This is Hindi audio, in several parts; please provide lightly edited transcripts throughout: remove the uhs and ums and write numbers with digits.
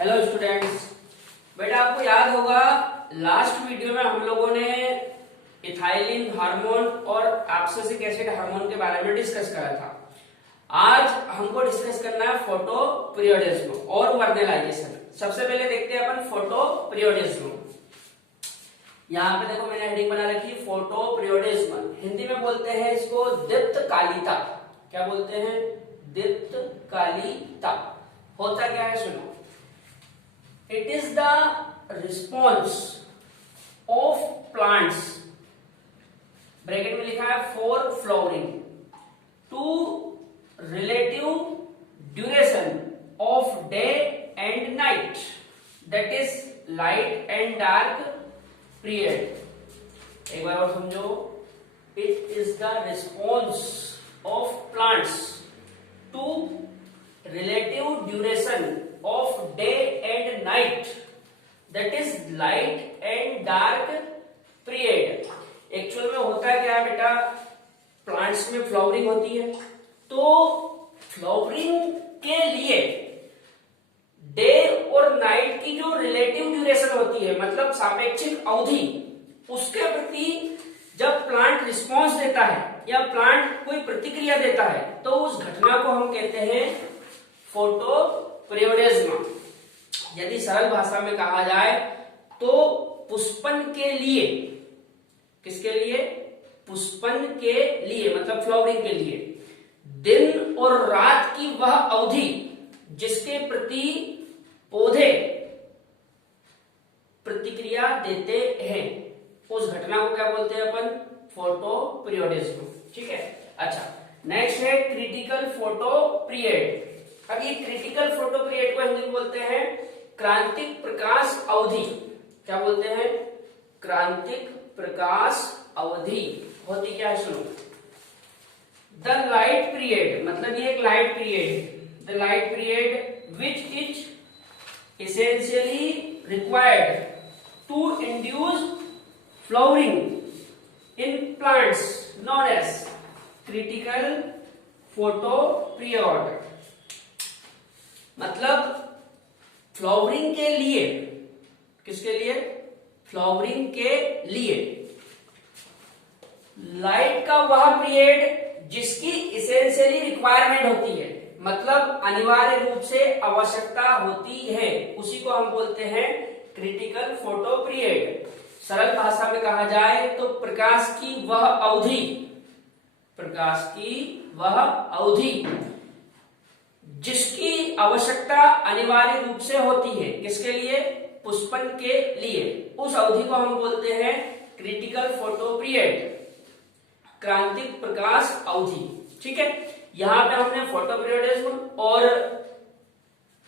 Hello students. बेटा आपको याद होगा लास्ट वीडियो में हम लोगों ने इथाइलिन हार्मोन और एब्सिसिक एसिड हार्मोन के बारे में डिस्कस करा था। आज हमको डिस्कस करना है फोटो पीरियोडिज्म और वर्नेलाइजेशन। सबसे पहले देखते हैं अपन फोटो पीरियोडिज्म। यहाँ पे देखो मैंने हेडिंग बना रखी है फोटो पीरियोडिज्म। हिंदी में बोलते हैं इसको दीप्तकालिता। क्या बोलते हैं? दीप्तकालिता। होता क्या है सुनो। It is the response of plants, bracket में लिखा है for flowering, to relative duration of day and night, that is light and dark period. एक बार और समझो। It is the response of plants to relative duration of day and night, that is light and dark period. Actual में होता क्या है बेटा, प्लांट्स में फ्लावरिंग होती है, तो फ्लावरिंग के लिए डे और नाइट की जो रिलेटिव ड्यूरेशन होती है, मतलब सापेक्षिक अवधि, उसके प्रति जब प्लांट रिस्पॉन्स देता है या प्लांट कोई प्रतिक्रिया देता है, तो उस घटना को हम कहते हैं फोटो पीरियोडिज्म। यदि सरल भाषा में कहा जाए तो पुष्पन के लिए, किसके लिए? पुष्पन के लिए, मतलब फ्लावरिंग के लिए दिन और रात की वह अवधि जिसके प्रति पौधे प्रतिक्रिया देते हैं, उस घटना को क्या बोलते हैं अपन? Photo periodism. ठीक है। अच्छा, नेक्स्ट है क्रिटिकल फोटो पीरियड। अब ये क्रिटिकल फोटो पीरियड को हिंदी में बोलते हैं क्रांतिक प्रकाश अवधि। क्या बोलते हैं? क्रांतिक प्रकाश अवधि। होती क्या है सुनो। द लाइट पीरियड, मतलब ये एक light period. The light period which is essentially required to induce flowering in plants known as critical photo period। मतलब फ्लावरिंग के लिए, किसके लिए? फ्लावरिंग के लिए लाइट का वह पीरियड जिसकी इसेंशियली रिक्वायरमेंट होती है, मतलब अनिवार्य रूप से आवश्यकता होती है, उसी को हम बोलते हैं क्रिटिकल फोटो पीरियड। सरल भाषा में कहा जाए तो प्रकाश की वह अवधि, प्रकाश की वह अवधि जिसकी आवश्यकता अनिवार्य रूप से होती है, किसके लिए? पुष्पन के लिए। उस अवधि को हम बोलते हैं क्रिटिकल फोटो पीरियड, क्रांतिक प्रकाश अवधि। ठीक है। यहां पे हमने फोटो पीरियोडिज्म और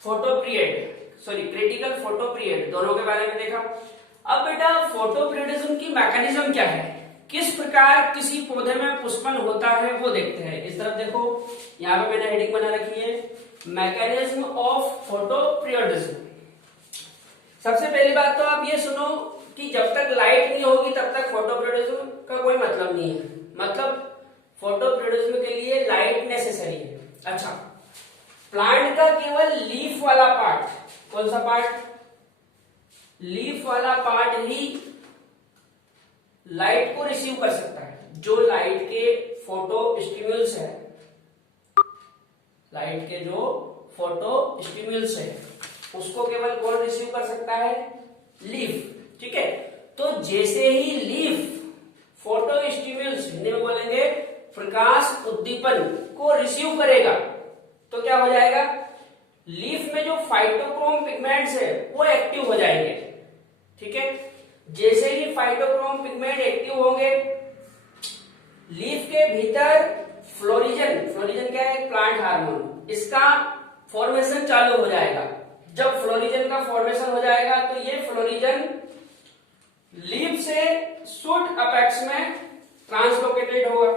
photo period, sorry critical photo period दोनों के बारे में देखा। अब बेटा फोटो पीरियोडिज्म की मैकेनिज्म क्या है, किस प्रकार किसी पौधे में पुष्पन होता है, वो देखते हैं। इस तरफ देखो, यहाँ पे मैंने हेडिंग बना रखी है मैकेनिज्म ऑफ फोटो पीरियोडिज्म। सबसे पहली बात तो आप ये सुनो कि जब तक लाइट नहीं होगी तब तक फोटो पीरियोडिज्म का कोई मतलब नहीं है। मतलब फोटो पीरियोडिज्म के लिए लाइट नेसेसरी है। अच्छा, प्लांट का केवल लीफ वाला पार्ट, कौन सा पार्ट? लीफ वाला पार्ट ही लाइट को रिसीव कर सकता है। जो लाइट के फोटो स्टिम्युल्स है, लाइट के जो फोटो स्टिम्युल्स है, उसको केवल कौन रिसीव कर सकता है? लीफ। ठीक है। तो जैसे ही लीफ फोटो स्टिम्युल्स, हिंदी में बोलेंगे प्रकाश उद्दीपन, को रिसीव करेगा, तो क्या हो जाएगा? लीफ में जो फाइटोक्रोम पिगमेंट्स है वो एक्टिव हो जाएंगे। ठीक है। जैसे ही फाइटोक्रोम पिगमेंट एक्टिव होंगे, लीफ के भीतर फ्लोरिजन, फ्लोरिजन क्या है? प्लांट हार्मोन, इसका फॉर्मेशन चालू हो जाएगा। जब फ्लोरिजन का फॉर्मेशन हो जाएगा तो ये फ्लोरिजन लीफ से शूट अपेक्स में ट्रांसलोकेटेड होगा।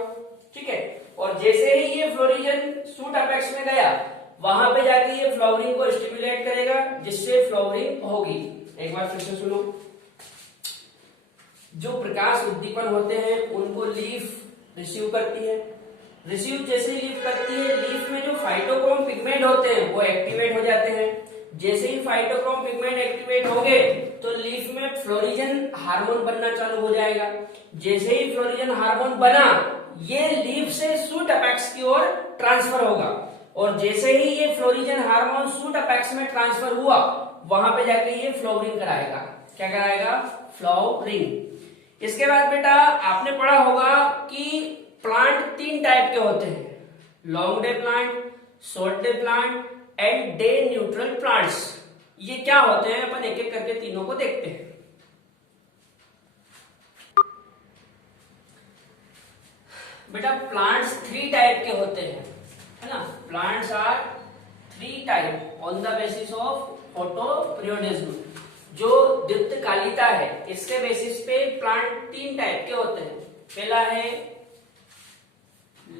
ठीक है। और जैसे ही ये फ्लोरिजन शूट अपेक्स में गया, वहां पे जाके ये फ्लावरिंग को स्टिमुलेट करेगा, जिससे फ्लावरिंग होगी। एक बार फिर से सुनो। जो प्रकाश उद्दीपन होते हैं उनको लीफ रिसीव करती है। रिसीव जैसे लीफ करती है, लीफ में जो फाइटोक्रोम पिगमेंट होते हैं वो एक्टिवेट हो जाते हैं। जैसे ही फाइटोक्रोम पिगमेंट एक्टिवेट हो गए तो लीफ में फ्लोरिजन हार्मोन बनना चालू हो जाएगा। जैसे ही फ्लोरिजन हार्मोन बना, ये लीफ से शूट अपेक्स की ओर ट्रांसफर होगा, और जैसे ही ये फ्लोरिजन हार्मोन शूट अपेक्स में ट्रांसफर हुआ, वहां पे जाके ये फ्लावरिंग कराएगा। क्या कराएगा? फ्लावरिंग। इसके बाद बेटा आपने पढ़ा होगा कि प्लांट 3 टाइप के होते हैं, long day plant, short day plant and day neutral plants. ये क्या होते हैं, अपन एक एक करके तीनों को देखते हैं। बेटा प्लांट्स 3 टाइप के होते हैं, है ना। Plants are 3 type on the basis of photoperiodism. जो द्वित्वकालिता है, इसके बेसिस पे प्लांट 3 टाइप के होते हैं। पहला है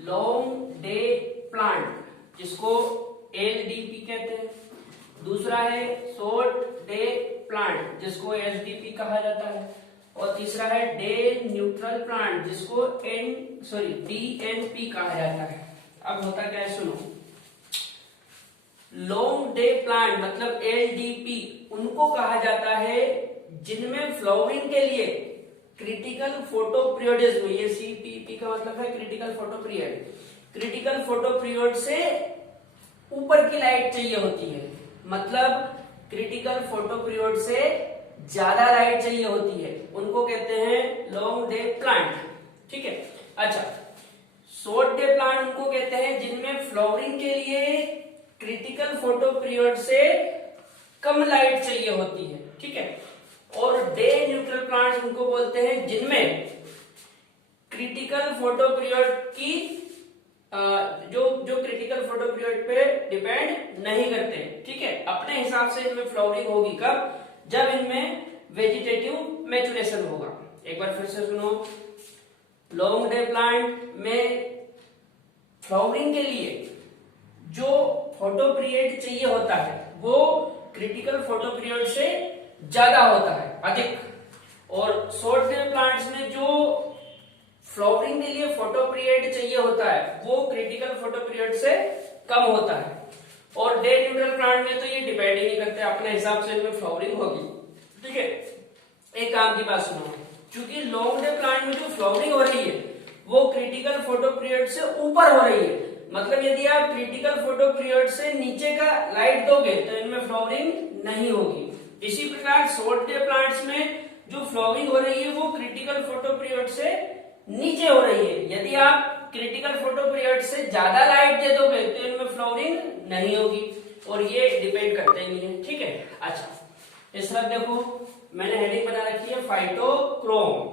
लॉन्ग डे प्लांट, जिसको LDP कहते हैं। दूसरा है शॉर्ट डे प्लांट, जिसको SDP कहा जाता है। और तीसरा है डे न्यूट्रल प्लांट, जिसको DNP कहा जाता है। अब होता क्या है, सुनो। लॉन्ग डे प्लांट मतलब LDP उनको कहा जाता है जिनमें फ्लावरिंग के लिए क्रिटिकल फोटो पीरियडिज्म, ये CPP का मतलब है critical photo period, critical photo period से ऊपर की लाइट चाहिए होती है। मतलब क्रिटिकल फोटो पीरियड से ज्यादा लाइट चाहिए होती है, उनको कहते हैं लॉन्ग डे प्लांट। ठीक है। अच्छा, शॉर्ट डे प्लांट उनको कहते हैं जिनमें फ्लावरिंग के लिए क्रिटिकल फोटो पीरियड से कम लाइट चाहिए होती है। ठीक है। और डे न्यूट्रल प्लांट्स उनको बोलते हैं जिनमें क्रिटिकल फोटो पीरियड की जो क्रिटिकल फोटो पीरियड पे डिपेंड नहीं करते। ठीक है। अपने हिसाब से इनमें फ्लावरिंग होगी कब? जब इनमें वेजिटेटिव मैचुरेशन होगा। एक बार फिर से सुनो। लॉन्ग डे प्लांट में फ्लावरिंग के लिए जो फोटो पीरियड चाहिए होता है वो क्रिटिकल फोटो पीरियड से ज्यादा होता है, अधिक। और शॉर्ट डे प्लांट्स में जो फ्लावरिंग के लिए फोटो पीरियड चाहिए होता है वो क्रिटिकल फोटो पीरियड से कम होता है। और डे न्यूट्रल प्लांट में तो ये डिपेंड ही नहीं करते, अपने हिसाब से इनमें फ्लावरिंग होगी। ठीक है। एक काम की बात सुनो, क्योंकि लॉन्ग डे प्लांट में जो फ्लावरिंग हो रही है वो क्रिटिकल फोटो पीरियड से ऊपर हो रही है। मतलब यदि आप क्रिटिकल फोटो पीरियड से नीचे का लाइट दोगे तो इनमें फ्लावरिंग नहीं होगी। इसी प्रकार शॉर्ट डे प्लांट्स में जो फ्लावरिंग हो रही है वो क्रिटिकल फोटो पीरियड से नीचे हो रही है। यदि आप क्रिटिकल फोटो पीरियड से ज्यादा लाइट दे दोगे तो इनमें फ्लावरिंग नहीं होगी, और ये डिपेंड करते ही नहीं है। ठीक है। अच्छा, इस तरफ देखो, मैंने हेडिंग बना रखी है फाइटोक्रोम।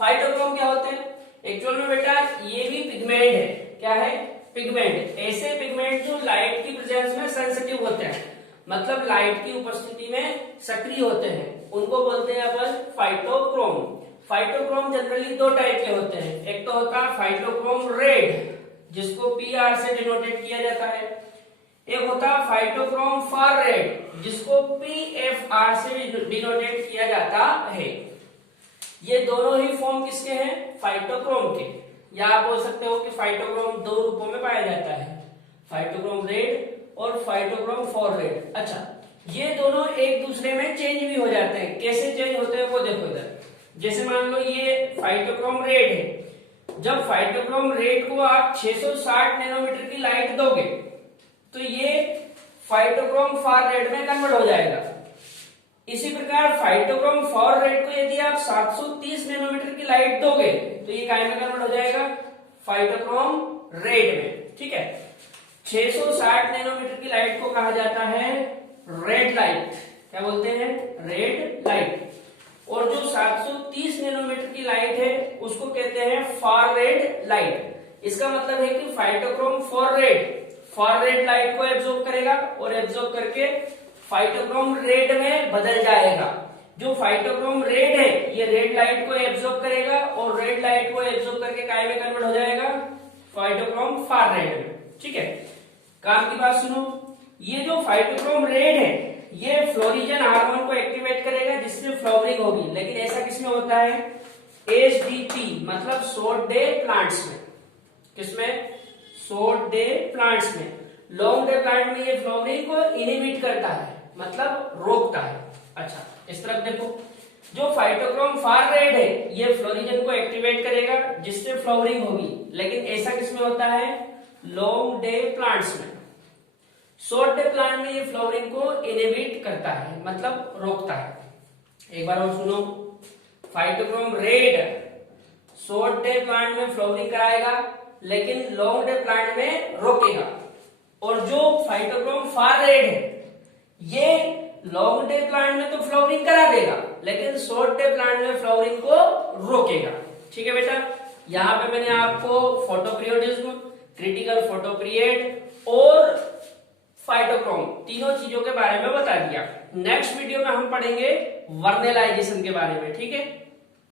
फाइटोक्रोम क्या होते हैं? एक्चुअल में बेटा ये भी पिगमेंट है। क्या है? पिगमेंट। ऐसे पिगमेंट जो लाइट की प्रेजेंस में सेंसिटिव होते हैं, मतलब लाइट की उपस्थिति में सक्रिय होते हैं, उनको बोलते हैं अपन फाइटोक्रोम। फाइटोक्रोम जनरली 2 टाइप के होते हैं। एक तो होता है फाइटोक्रोम रेड, जिसको PR से डिनोटेट किया जाता है। एक होता है फाइटोक्रोम फार रेड, जिसको PFR से डिनोटेट किया जाता है। ये दोनों ही फॉर्म किसके हैं? फाइटोक्रोम के। या आप बोल सकते हो कि फाइटोक्रोम 2 रूपों में पाया जाता है, फाइटोक्रोम रेड और फाइटोक्रोम फार रेड। अच्छा, ये दोनों एक दूसरे में चेंज भी हो जाते हैं। कैसे चेंज होते हैं वो देखो इधर। जैसे मान लो ये फाइटोक्रोम रेड है, जब फाइटोक्रोम रेड को आप 660 नैनोमीटर की लाइट दोगे तो ये फाइटोक्रोम फार रेड में कन्वर्ट हो जाएगा। इसी प्रकार फाइटोक्रोम फार रेड को यदि आप 730 नैनोमीटर की लाइट दोगे तो ये काय में कन्वर्ट हो जाएगा? फाइटोक्रोम रेड में। ठीक है। 660 नैनोमीटर की लाइट को कहा जाता है रेड लाइट। क्या बोलते हैं? Red light. और जो 730 नैनोमीटर की लाइट है उसको कहते हैं फार रेड लाइट। इसका मतलब है कि फाइटोक्रोम फार रेड लाइट को एब्जॉर्ब करेगा और एब्जॉर्ब करके फाइटोक्रोम रेड में बदल जाएगा। जो फाइटोक्रोम रेड है ये रेड लाइट को एब्जॉर्ब करेगा और रेड लाइट को एब्जॉर्ब करके काय में कन्वर्ट हो जाएगा? फाइटोक्रोम फार रेड में। ठीक है। काम की बात सुनो, ये जो फाइटोक्रोम रेड है ये फ्लोरिजन हार्मोन को एक्टिवेट करेगा जिससे फ्लावरिंग होगी। लेकिन ऐसा किसमें होता है? SDP मतलब शॉर्ट डे प्लांट्स में। किसमें? शॉर्ट डे प्लांट्स में। लॉन्ग डे प्लांट में ये फ्लावरिंग को इनहिबिट करता है, मतलब रोकता है। अच्छा, इस तरफ देखो, जो फाइटोक्रोम फार रेड है ये फ्लोरिजन को एक्टिवेट करेगा जिससे फ्लावरिंग होगी, लेकिन ऐसा किसमें होता है? लॉन्ग डे प्लांट्स में। शॉर्ट डे प्लांट में ये फ्लावरिंग को इनहिबिट करता है, मतलब रोकता है। एक बार और सुनो, phytochrome red short day plant में फ्लावरिंग कराएगा लेकिन लॉन्ग डे प्लांट में रोकेगा, और जो फाइटोक्रोम फार रेड है ये लॉन्ग डे प्लांट में तो फ्लावरिंग करा देगा लेकिन शॉर्ट डे प्लांट में फ्लावरिंग को रोकेगा। ठीक है बेटा, यहाँ पे मैंने आपको फोटोपीरियोडिज्म, क्रिटिकल फोटो पीरियड और फाइटोक्रोम तीनों चीजों के बारे में बता दिया। नेक्स्ट वीडियो में हम पढ़ेंगे वर्नेलाइजेशन के बारे में। ठीक है।